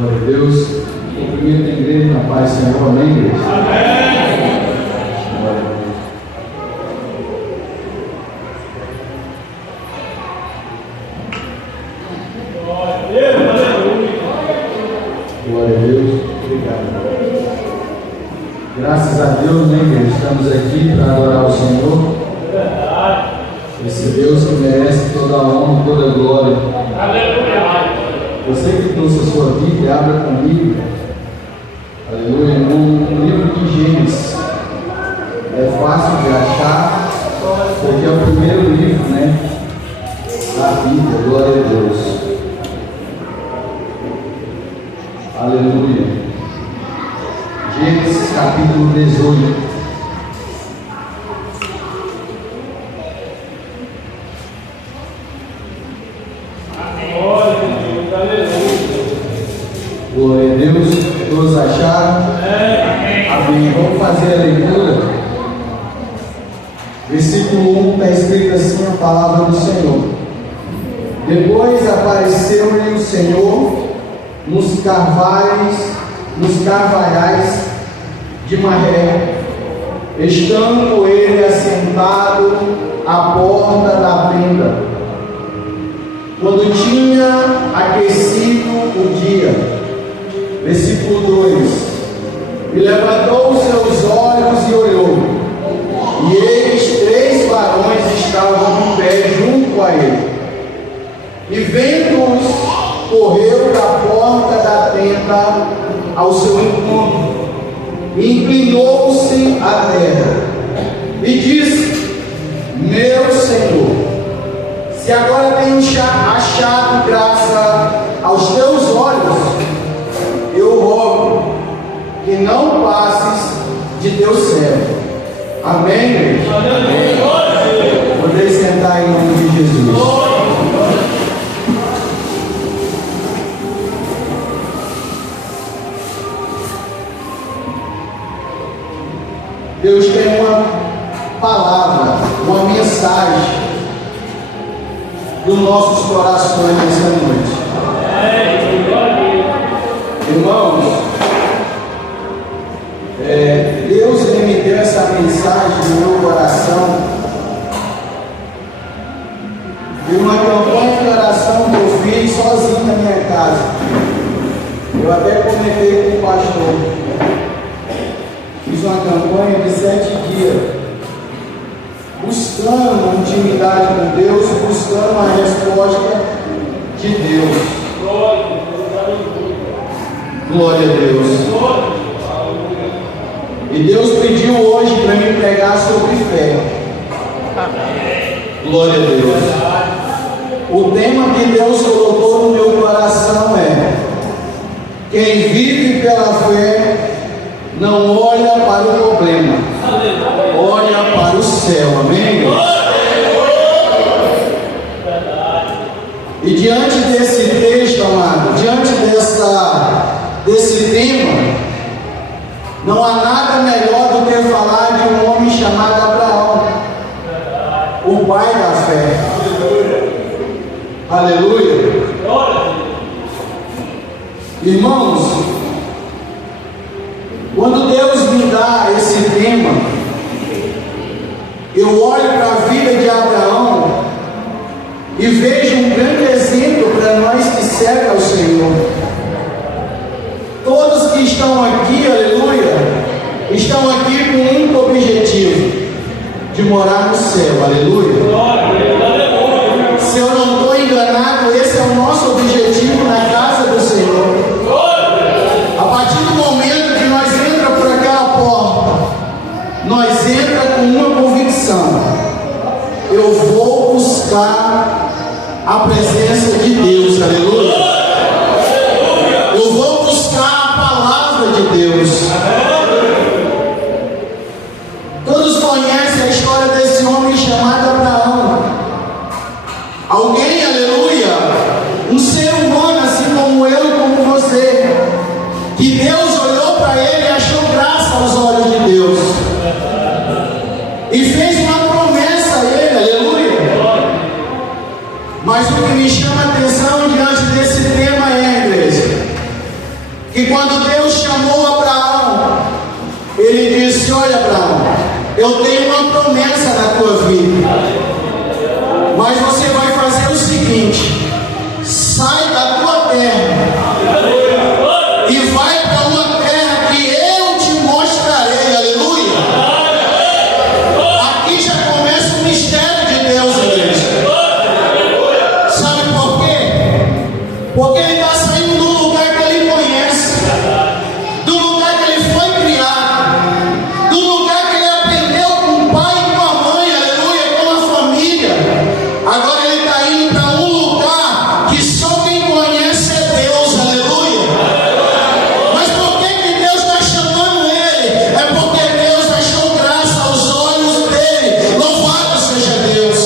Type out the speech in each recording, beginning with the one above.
Glória a Deus. Cumprimento a igreja na paz do Senhor. Amém, igreja? Amém. Glória a Deus. Glória a Deus. Obrigado. Graças a Deus, né, igreja? Estamos aqui para adorar o Senhor. Esse Deus que merece toda a honra, toda a glória. Você que trouxe a sua Bíblia, abra comigo. Aleluia. No livro de Gênesis. É fácil de achar, porque é o primeiro livro, né, da Bíblia. Glória a Deus. Aleluia. Gênesis capítulo 18. Glória a Deus. Todos acharam? Amém. Vamos fazer a leitura. Versículo 1 está escrito assim a palavra do Senhor. Depois apareceu-lhe o Senhor nos carvalhais de Maré, estando ele assentado à porta da tenda, quando tinha aquecido o dia. Versículo 2: e levantou os seus olhos e olhou, e eis 3 varões estavam de pé junto a ele, e vendo-os, correu da porta da tenda ao seu encontro, e inclinou-se à terra, e disse: meu Senhor, se agora tenho achado graça aos teus olhos, eu rogo que não passes de teu servo. Amém, igreja? Amém. Podeis sentar em nome de Jesus. Deus tem uma palavra, uma mensagem dos nossos corações nessa noite. Irmãos, Deus me deu essa mensagem no meu coração de uma campanha de oração que eu fiz sozinho na minha casa. Eu até comentei com o pastor. Fiz uma campanha de 7 dias, buscando uma intimidade com Deus, buscando uma resposta de Deus. Glória a Deus. E Deus pediu hoje para me pregar sobre fé. Glória a Deus. O tema que Deus colocou no meu coração é: quem vive pela fé não olha para o problema, olha para o céu. Amém? E diante desse texto, amado, diante desse tema, não há nada melhor do que falar de um homem chamado Abraão, o pai da fé. Aleluia. Irmãos, quando Deus me dá esse tema, eu olho para a vida de Abraão e vejo um grande exemplo para nós que servem ao Senhor. Todos que estão aqui, aleluia, estão aqui com um único objetivo: de morar no céu, aleluia. Se eu não estou enganado, esse é o nosso objetivo na casa do Senhor. A partir do momento que nós entramos por aquela porta, nós entramos com uma convicção: eu vou buscar a presença de Deus, aleluia. Eu vou buscar a palavra de Deus. Todos conhecem a história desse homem chamado Abraão. Alguém, aleluia, um ser humano assim como eu e como você, que Deus olhou para ele e achou graça aos olhos de Deus, e fez uma promessa a ele, aleluia. Mas o que me chama a atenção diante desse tema é, igreja, olha, Abraão, eu tenho uma promessa na tua vida, mas você vai fazer o seguinte: sai da tua terra e vai para uma terra que eu te mostrarei. Aleluia. Aqui já começa o mistério de Deus, igreja. Sabe por quê? Porque ele está saindo do lugar que ele conhece, do lugar que ele foi criado, do lugar que ele aprendeu com o pai e com a mãe, aleluia, com a família. Agora ele está indo para um lugar que só quem conhece é Deus, aleluia. Mas por que Deus está chamando ele? É porque Deus achou graça aos olhos dele. Louvado seja Deus.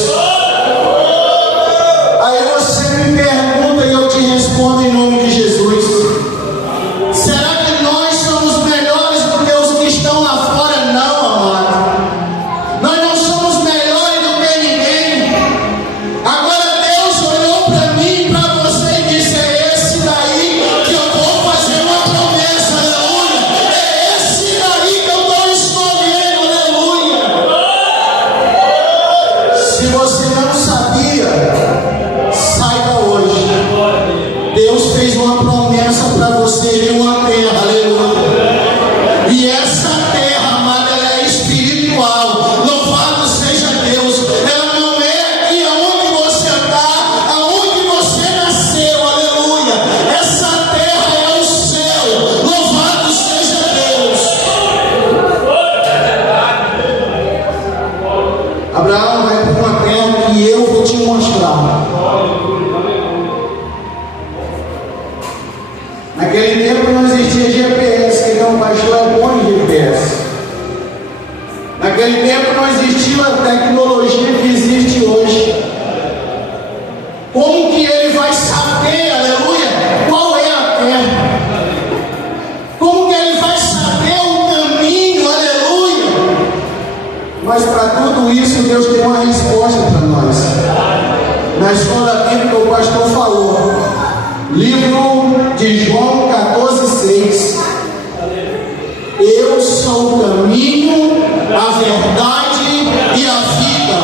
Aí você me pergunta e eu te respondo em nome de Jesus: será que nós somos melhores do que os que estão lá fora? Não, amado. Nós não somos melhores do que ninguém. Agora Deus olhou para mim e para você e disse: é esse daí que eu vou fazer uma promessa, aleluia. É esse daí que eu estou escolhendo, aleluia. Se você não sabia, saiba hoje. Deus fez uma promessa para você de uma terra, aleluia. E essa terra, amada, ela é espiritual. Louvado seja Deus. Ela não é aqui aonde você está, aonde você nasceu, aleluia. Essa terra é o céu. Louvado seja Deus. Abraão vai para uma terra que eu vou te mostrar. Naquele tempo não existia GPS, que não pastor é bom em GPS. Naquele tempo não existia a tecnologia que existe hoje. Como que ele vai saber, aleluia, qual é a terra? Como que ele vai saber o caminho, aleluia? Mas para tudo isso Deus tem uma resposta para nós. Na escola bíblica o pastor falou, livro de João 14,6: eu sou o caminho, a verdade e a vida.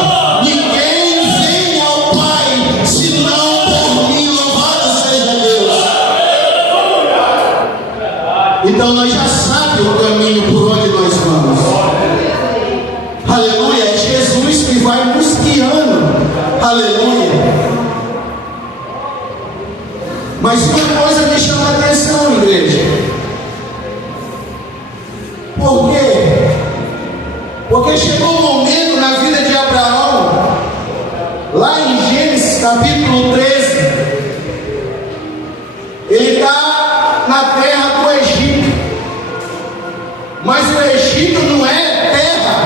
Ninguém vem ao Pai senão por mim. Louvado seja Deus. Então nós já sabemos o caminho por onde nós vamos. Aleluia. É Jesus que vai nos guiando. Aleluia. Mas uma coisa me chama a atenção, igreja. Por quê? Porque chegou um momento na vida de Abraão, lá em Gênesis capítulo 13, ele está na terra do Egito. Mas o Egito não é terra,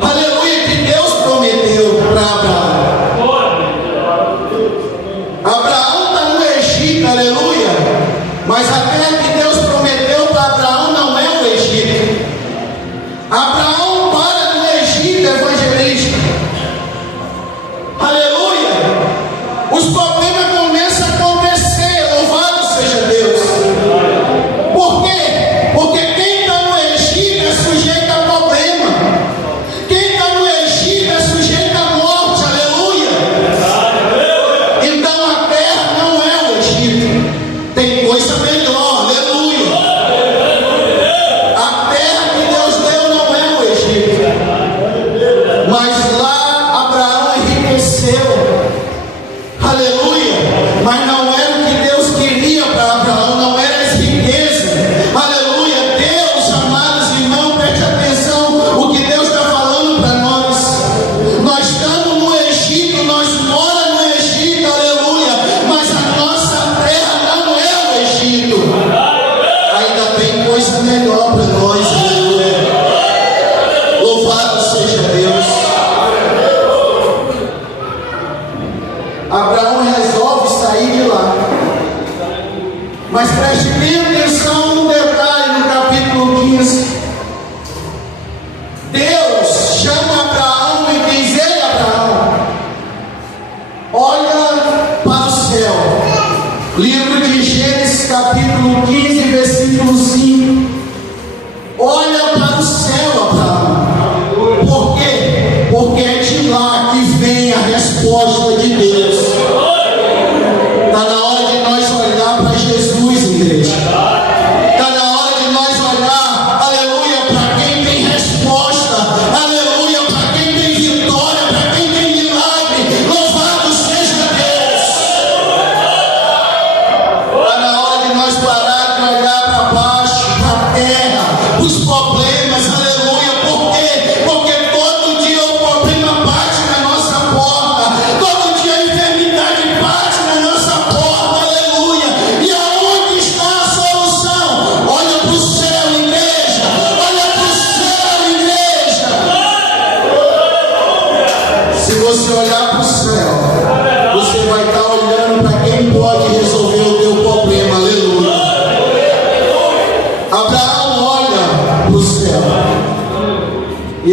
aleluia, que Deus prometeu para Abraão. Abraão está no Egito, aleluia, mas a terra que Deus prometeu para Abraão não é o Egito. Abraão para no Egito, evangelista, aleluia. Os problemas começam a acontecer, louvado seja Deus. Por quê? Porque quem está no Egito é sujeito a problema. Quem está no Egito é sujeito a morte, aleluia. Então a terra não é o Egito, tem coisa melhor, aleluia. A terra que Deus deu não é o Egito, mas lá Abraão enriqueceu, aleluia. Mas não era o que Deus queria para Abraão, não era as riquezas, aleluia. Deus, amados irmãos, preste atenção o que Deus está falando para nós. Nós estamos no Egito, nós moramos no Egito, aleluia, mas a nossa terra não é o Egito. Ainda tem coisa melhor para nós, aleluia. Louvado seja Deus. Abraão resolve sair de lá. Mas preste bem atenção no detalhe no capítulo 15. Deus chama Abraão e diz: ei, Abraão, olha para o céu. Livro de Gênesis capítulo 15, versículo 5. Olha para o céu.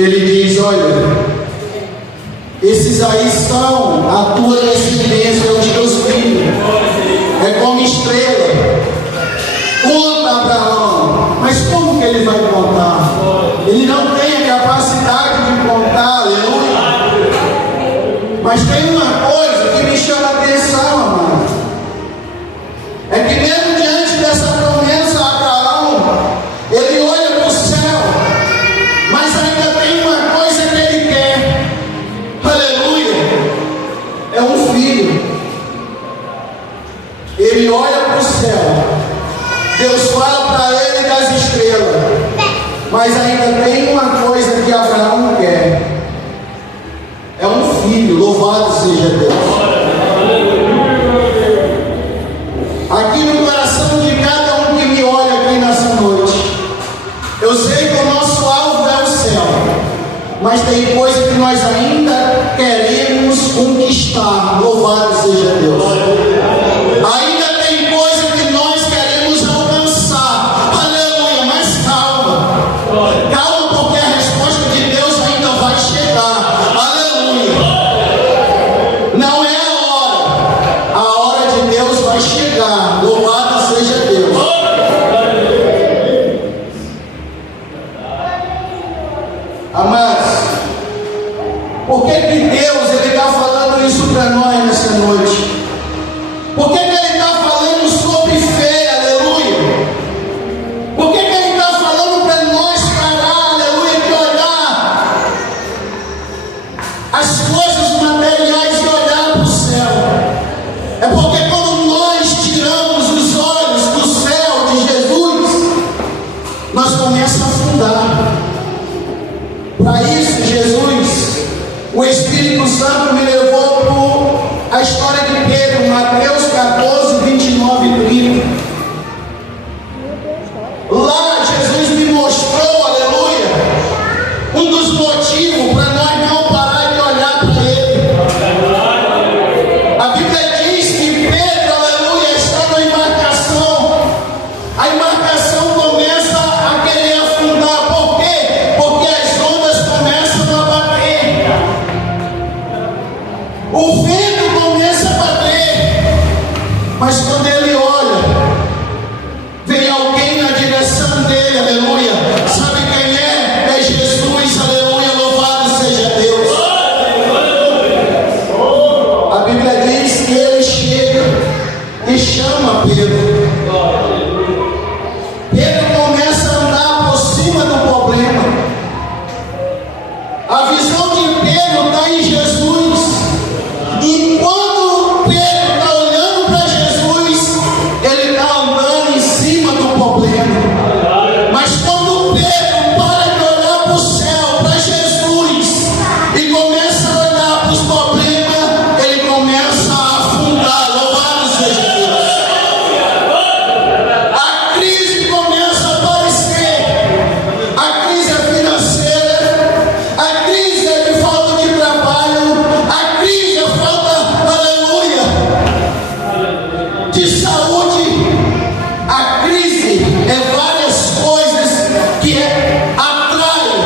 ele diz: olha, esses aí são a tua descendência, os teus filhos, é como estrela. Conta, Abraão. Mas como que ele vai contar? Ele não tem a capacidade de contar, aleluia. Mas tem uma coisa que me chama a atenção, amado. É que mesmo diante dessa promessa, Abraão, ele olha para o céu, mas ainda tem uma coisa que ele quer, aleluia, é um filho. Ele olha para o céu, Deus fala para ele das estrelas, mas ainda tem uma coisa que Abraão quer, é um filho. Louvado seja Deus. Aqui no coração de cada um que me olha aqui nessa noite, eu sei que o nosso alvo é o céu, mas tem coisa que nós ainda queremos conquistar. Louvado seja Deus. Ainda tem coisa que nós queremos alcançar, aleluia. Mas calma, calma, porque a resposta de Deus ainda vai chegar, aleluia. Não é a hora de Deus vai chegar. Louvado seja Deus. Amados, por que Deus está falando isso para nós nessa noite? Por que Ele está falando sobre fé, aleluia? Por que Ele está falando para nós parar, aleluia, de olhar as coisas materiais e olhar para o céu? É porque quando nós tiramos os olhos do céu de Jesus, nós começamos a afundar. Para isso, Jesus, o Espírito Santo me levou para a história de Pedro, Mateus 14, 29 e 30. Lá Jesus me mostrou, aleluia, um dos motivos para nós não parar de olhar para Ele. A Bíblia diz que Pedro, aleluia, está na embarcação. A embarcação começa a querer afundar. Por quê? Porque as ondas começam a bater. O vento começa a bater. Mas quando ele olha, vem alguém na direção dele, aleluia. Sabe quem é? É Jesus, aleluia. Louvado seja Deus. A Bíblia diz que ele chega e chama Pedro. Pedro começa a andar por cima do problema. A visão de Pedro está em Jesus. Enquanto Pedro está olhando para Jesus, ele está andando em cima do problema. Mas quando Pedro para de olhar para o céu, para Jesus, e começa a olhar para os problemas, ele começa a afundar. Louvado seja Deus. A crise começa a aparecer. A crise é financeira, a crise é de falta de trabalho, a crise é falta, aleluia, de saúde. A crise é várias coisas que atraem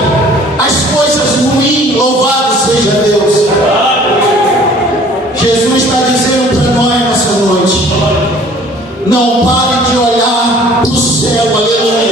as coisas ruins. Louvado seja Deus. Jesus está dizendo para nós nessa noite: não pare de olhar para o céu, aleluia.